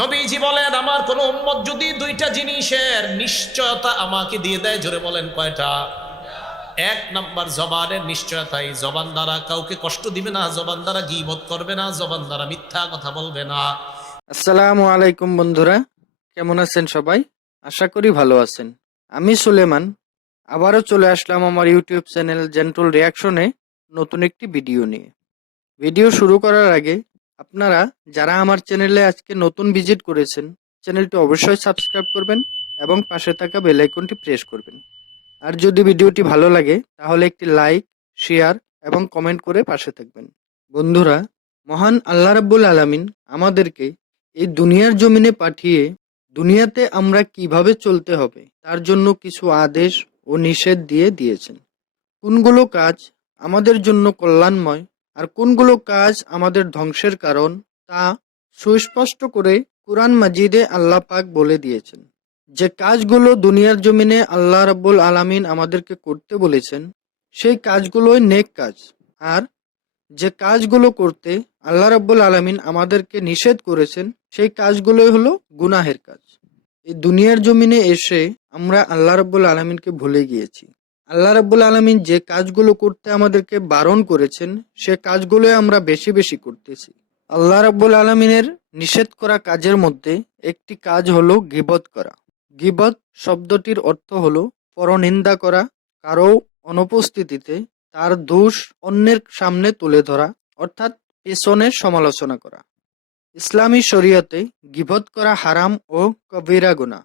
নবীজি বলেন, আমার কোন উম্মত যদি দুইটা জিনিসের নিশ্চয়তা আমাকে দিয়ে দেয়, জোরে বলেন কয়টা? এক নাম্বার জবানের নিশ্চয়তা, এই জবান দ্বারা কাউকে কষ্ট দিবে না, জবান দ্বারা গীবত করবে না, জবান দ্বারা মিথ্যা কথা বলবে না। আসসালামু আলাইকুম বন্ধুরা, কেমন আছেন সবাই? আশা করি ভালো আছেন। আমি সুলেমান আবারও চলে আসলাম আমার ইউটিউব চ্যানেল জেন্টল রিয়াকশনে নতুন একটি ভিডিও নিয়ে। ভিডিও শুরু করার আগে আপনারা যারা আমার চ্যানেলে আজকে নতুন ভিজিট করেছেন, চ্যানেলটি অবশ্যই সাবস্ক্রাইব করবেন এবং পাশে থাকা বেল আইকনটি প্রেস করবেন। আর যদি ভিডিওটি ভালো লাগে তাহলে একটি লাইক, শেয়ার এবং কমেন্ট করে পাশে থাকবেন। বন্ধুরা, মহান আল্লাহ রাব্বুল আলামিন আমাদেরকে এই দুনিয়ার জমিনে পাঠিয়ে দুনিয়াতে আমরা কিভাবে চলতে হবে তার জন্য কিছু আদেশ ও নিষেধ দিয়ে দিয়েছেন। কোনগুলো কাজ আমাদের জন্য কল্যাণময় আর কোনগুলো কাজ আমাদের ধ্বংসের কারণ তা সুস্পষ্ট করে কুরআন মাজিদে আল্লাহ পাক বলে দিয়েছেন। যে কাজগুলো দুনিয়ার জমিনে আল্লাহ রাব্বুল আলামিন আমাদেরকে করতে বলেছেন সেই কাজগুলোই নেক কাজ, আর যে কাজগুলো করতে আল্লাহ রাব্বুল আলামিন আমাদেরকে নিষেধ করেছেন সেই কাজগুলোই হলো গুনাহের কাজ। এই দুনিয়ার জমিনে এসে আমরা আল্লাহ রাব্বুল আলামিনকে ভুলে গিয়েছি। আল্লাহ রাব্বুল আলামিন যে কাজগুলো করতে আমাদেরকে বারণ করেছেন সে কাজগুলোই আমরা বেশি বেশি করতেছি। আল্লাহ রাব্বুল আলামিনের নিষেধ করা কাজের মধ্যে একটি কাজ হলো গীবত করা। গীবত শব্দটির অর্থ হলো পরনিন্দা করা, কারো অনুপস্থিতিতে তার দোষ অন্যের সামনে তুলে ধরা, অর্থাৎ পেছনের সমালোচনা করা। ইসলামী শরীয়তে গীবত করা হারাম ও কবিরা গুনাহ।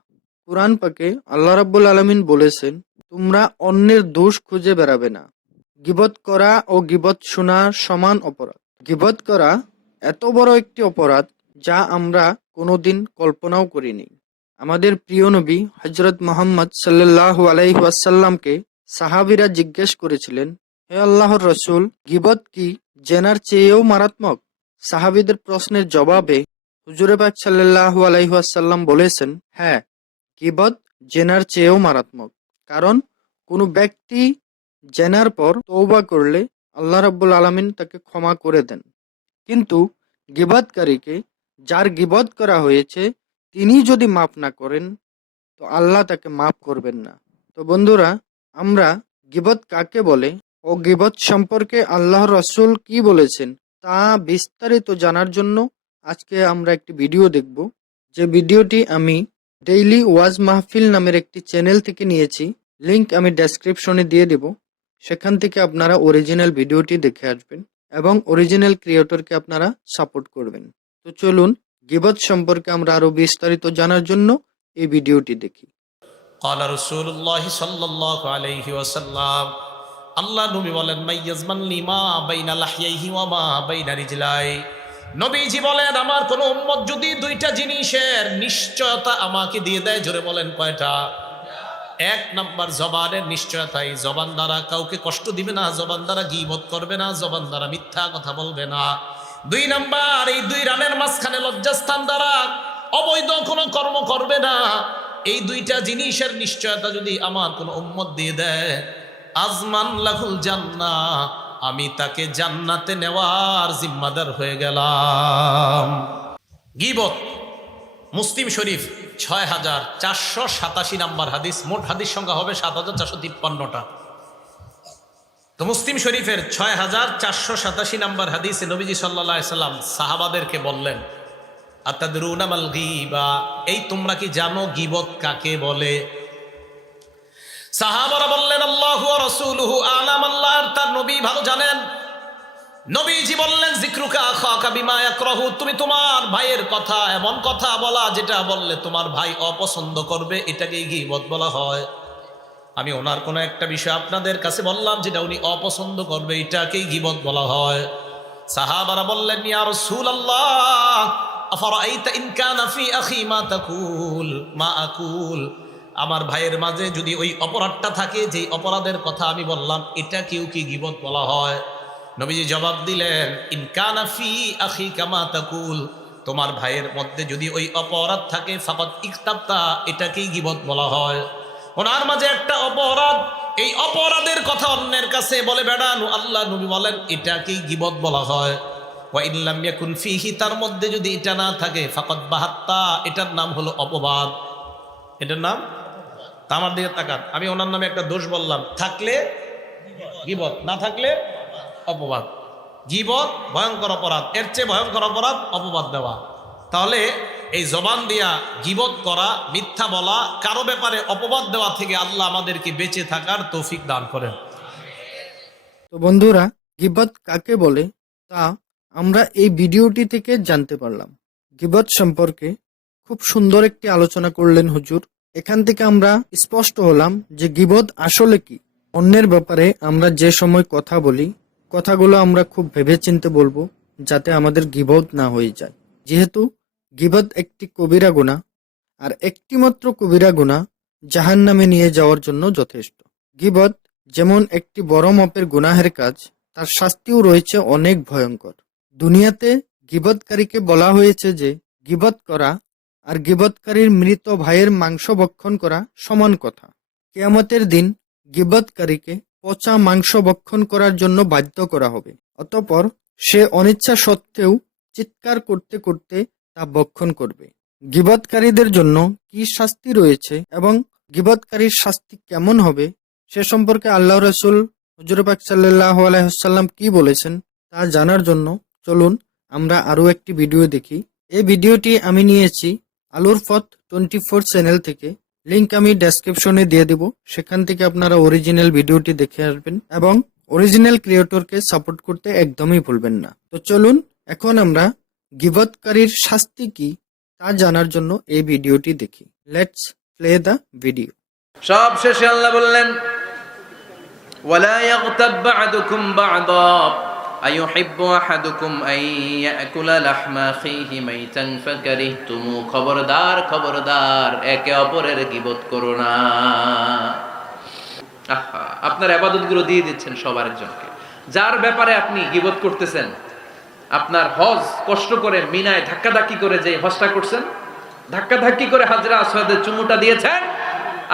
কুরআন পাকে আল্লাহ রাব্বুল আলামিন বলেছেন, তোমরা অন্যের দোষ খুঁজে বেড়াবে না। গীবত করা ও গীবত শোনা সমান অপরাধ। গীবত করা এত বড় একটি অপরাধ যা আমরা কোনোদিন কল্পনাও করিনি। আমাদের প্রিয় নবী হযরত মুহাম্মদ সাল্লাল্লাহু আলাইহি ওয়াসাল্লামকে সাহাবীরা জিজ্ঞেস করেছিলেন, হে আল্লাহর রসূল, গীবত কি জেনার চেয়েও মারাত্মক? সাহাবীদের প্রশ্নের জবাবে হুজুরে পাক সাল্লাল্লাহু আলাইহি ওয়াসাল্লাম বলেছেন, হ্যাঁ, গীবত জেনার চেয়েও মারাত্মক। কারণ কোনো ব্যক্তি জেনার পর তওবা করলে আল্লাহ রাব্বুল আলামিন তাকে ক্ষমা করে দেন, কিন্তু গীবতকারীকে, যার গীবত করা হয়েছে, তিনি যদি মাফ না করেন তো আল্লাহ তাকে মাফ করবেন না। তো বন্ধুরা, আমরা গীবত কাকে বলে ও গীবত সম্পর্কে আল্লাহর রাসূল কি বলেছেন তা বিস্তারিত জানার জন্য আজকে আমরা একটি ভিডিও দেখব। যে ভিডিওটি আমি ডেইলি ওয়াজ মাহফিল নামের একটি চ্যানেল থেকে নিয়েছি। লিংক আমি ডেসক্রিপশনে দিয়ে দেব, সেখান থেকে আপনারা অরিজিনাল ভিডিওটি দেখে আসবেন এবং অরিজিনাল ক্রিয়েটরকে আপনারা সাপোর্ট করবেন। তো চলুন গীবত সম্পর্কে আমরা আরো বিস্তারিত জানার জন্য এই ভিডিওটি দেখি। ক্বালা রাসূলুল্লাহ সাল্লাল্লাহু আলাইহি ওয়াসাল্লাম, আল্লাহ নবী বলেন, মাইয়াজমান লিমা বাইনা লাহইহি ওয়া মা বাইনা রিজলাই। নবীজি বলেন, আমার কোন উম্মত যদি দুইটা জিনিসের নিশ্চয়তা আমাকে দিয়ে দেয়, জোরে বলেন কয়টা? এক নাম্বার জবানের নিশ্চয়তা, এই জবান দ্বারা কাউকে কষ্ট দিবে না, জবান দ্বারা গীবত করবে না, জবান দ্বারা মিথ্যা কথা বলবে না। দুই নাম্বার, এই দুই রানের মাঝখানে লজ্জাস্থান দ্বারা অবৈধ কোনো কর্ম করবে না। এই দুইটা জিনিসের নিশ্চয়তা যদি আমার কোন উম্মত দিয়ে দেয়, আজমান লাহুল জান্নাহ, আমি তাকে জান্নাতে নেওয়ার জিম্মাদার হয়ে গেলাম। গীবত, মুসলিম শরীফ 6487 নাম্বার হাদিস। মোট হাদিস সংখ্যা হবে 7453টা। তো মুসলিম শরীফের 6487 নাম্বার হাদিসে নবীজি সাল্লাল্লাহু আলাইহি সাল্লাম সাহাবাদেরকে বললেন, আতাদরুনা মাল গীবা, এই তোমরা কি জানো গীবত কাকে বলে? সাহাবারা বললেন, আল্লাহু ওয়া রাসূলুহু আ'লাম, আল্লাহ আর তার নবী ভালো জানেন। নবীজি বললেন, যিকরুকা আখাকা বিমা ইয়াকরাহু, তুমি তোমার ভাইয়ের কথা, এমন কথা বলা যেটা বললে তোমার ভাই অপছন্দ করবে, এটাকেই গীবত বলা হয়। আমি ওনার কোনো একটা বিষয় আপনাদের কাছে বললাম যেটা উনি অপছন্দ করবে, এটাকেই গীবত বলা হয়। সাহাবারা বললেন, ইয়া রাসূলুল্লাহ, আফারাআইতা ইন কানা ফি আখি মা তাকুল মা আকুল, আমার ভাইয়ের মাঝে যদি ওই অপরাধটা থাকে যে অপরাধের কথা আমি বললাম, এটা কেউ কি গীবত বলা হয়? নবীজি জবাব দিলেন, ইন কানা ফি আখিকা মা তাকুল, তোমার ভাইয়ের মধ্যে যদি ওই অপরাধ থাকে, ফাকাদ ইকতাবতা, এটাকেই গীবত বলা হয়। ওনার মাঝে একটা অপরাধ, এই অপরাধের কথা অন্যের কাছে বলে বেড়ানো, আল্লাহ নবী বলেন এটাকেই গীবত বলা হয়। ওয়া ইল্লাম ইয়াকুন ফীহি, তার মধ্যে যদি এটা না থাকে, ফাকাদ বাহাত্তা, এটার নাম হলো অপবাদ। এটার নাম, তা আমার দিকে তাকান, আমি ওনার নামে একটা দোষ বললাম, থাকলে গীবত, না থাকলে অপবাদ। গীবত ভয়ঙ্কর অপরাধ, এর চেয়ে ভয়ঙ্কর অপরাধ অপবাদ দেওয়া। তাহলে এই জবান দিয়া গীবত করা, মিথ্যা বলা, কারো ব্যাপারে অপবাদ দেওয়া থেকে আল্লাহ আমাদেরকে বেঁচে থাকার তৌফিক দান করেন। তো বন্ধুরা, গীবত কাকে বলে তা আমরা এই ভিডিওটি থেকে জানতে পারলাম। গীবত সম্পর্কে খুব সুন্দর একটি আলোচনা করলেন হুজুর। এখান থেকে আমরা স্পষ্ট হলাম যে গীবত আসলে কি। অন্যের ব্যাপারে আমরা যে সময় কথা বলি, কথাগুলো আমরা খুব ভেবেচিন্তে বলবো, যাতে আমাদের গীবত না হয়ে যায়। যেহেতু গীবত একটি কবিরা গুনাহ, আর একটি মাত্র কবিরা গুনাহ জাহান্নামে নিয়ে যাওয়ার জন্য যথেষ্ট। গীবত যেমন একটি বড় মাপের গুনাহের কাজ, তার শাস্তিও রয়েছে অনেক ভয়ঙ্কর। দুনিয়াতে গীবতকারীকে বলা হয়েছে যে গীবত করা আর গীবতকারীর মৃত ভাইয়ের মাংস ভক্ষণ করা সমান কথা। কিয়ামতের দিন গীবতকারীকে পচা মাংস ভক্ষণ করার জন্য বাধ্য করা হবে। অতঃপর সে অনিচ্ছা সত্ত্বেও চিৎকার করতে করতে তা ভক্ষণ করবে। গীবতকারীদের জন্য কি শাস্তি রয়েছে এবং গীবতকারীর শাস্তি কেমন হবে সে সম্পর্কে আল্লাহ রাসূল হুজুর পাক সাল্লাল্লাহু আলাইহি ওয়াসাল্লাম কি বলেছেন তা জানার জন্য চলুন আমরা আরো একটি ভিডিও দেখি। এই ভিডিওটি আমি নিয়েছি আলুর পথ 24 চ্যানেল থেকে। লিংক আমি ডেসক্রিপশনে দিয়ে দিব, সেখান থেকে আপনারা অরিজিনাল ভিডিওটি দেখে আসবেন এবং অরিজিনাল ক্রিয়েটরকে সাপোর্ট করতে একদমই ভুলবেন না। তো চলুন এখন আমরা গীবতকারীর শাস্তি কি তা জানার জন্য এই ভিডিওটি দেখি। Let's play the video. সব শেষে আল্লাহ বললেন, ওয়ালা ইয়াগতাব বা'দুকুম বা'দা আইয়ুহিব্বু আহাদুকুম আন ইয়াকুলা লাহমা আখিহি মাইতান ফাকারিহতুমু। খবরদার খবরদার, একে অপরের গীবত করো না। আপনার ইবাদতগুলো দিয়ে দিচ্ছেন সবার একজনকে, যার ব্যাপারে আপনি গীবত করতেছেন। আপনার হজ কষ্ট করে মিনায় ধাক্কাধাক্কি করে যে হজটা করছেন, ধাক্কাধাক্কি করে হাজরা আসওয়াদের চুমুটা দিয়েছেন,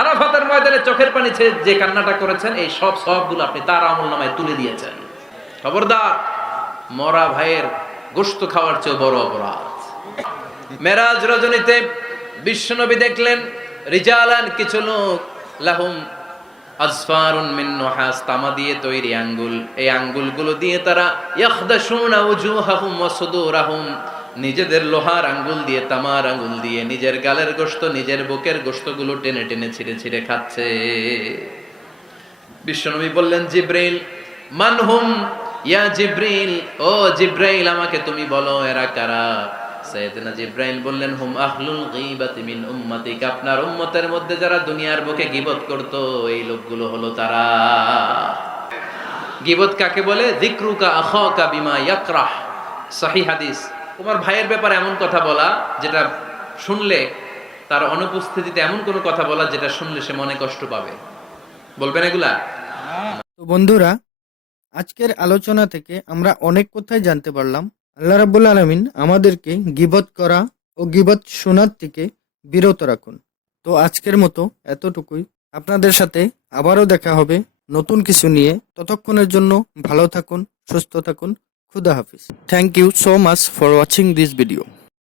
আরাফাতের ময়দানে চোখের পানি ছেড়ে যে কান্নাটা করেছেন, এই সব সওয়াবগুলো আপনি তার আমলনামায় তুলে দিয়েছেন। খবরদার, মরা ভাইয়ের গোশত খাওয়ার চেয়ে বড় অপরাধ। মেরাজ রজনীতে বিশ্বনবী দেখলেন রিজালান, কিছু লোক, লাহুম আজফারুন মিন নুহাস, তামা দিয়ে তৈরি আঙ্গুল, এই আঙ্গুলগুলো দিয়ে তারা ইয়াখদাশুনা উজুহাহুম ওয়া সুদুরাহুম, নিজেদের লোহার আঙ্গুল দিয়ে, তামার আঙ্গুল দিয়ে নিজের গালের গোশত, নিজের বুকের গোশতগুলো টেনে টেনে ছিঁড়ে ছিঁড়ে খাচ্ছে। বিশ্বনবী বললেন, জিব্রাইল, মানহুম ইয়া জিব্রাইল, ও জিব্রাইল আমাকে তুমি বলো এরা কারা। সাইয়েদনা জিব্রাইল বললেন, হুম আহলুল গীবাতি মিন উম্মতিক, আপনার উম্মতের মধ্যে যারা দুনিয়ার বুকে গীবত করত, এই লোকগুলো হলো তারা। গীবত কাকে বলে? যিকরুকা আখাকা বিমা ইয়াকরাহ, সহিহ হাদিস। তোমার ভাইয়ের ব্যাপারে এমন কথা বলা যেটা শুনলে, তার অনুপস্থিতিতে এমন কোনো কথা বলা যেটা শুনলে সে মনে কষ্ট পাবে। বলবেন এগুলা? তো বন্ধুরা, আজকের আলোচনা থেকে আমরা অনেক কথাই জানতে পারলাম। আল্লাহ রাব্বুল আলামিন আমাদেরকে গীবত করা ও গীবত শোনার থেকে বিরত রাখুন। তো আজকের মতো এতটুকুই। আপনাদের সাথে আবারও দেখা হবে নতুন কিছু নিয়ে। ততক্ষণের জন্য ভালো থাকুন, সুস্থ থাকুন। খুদা হাফিজ। Thank you so much for watching this video.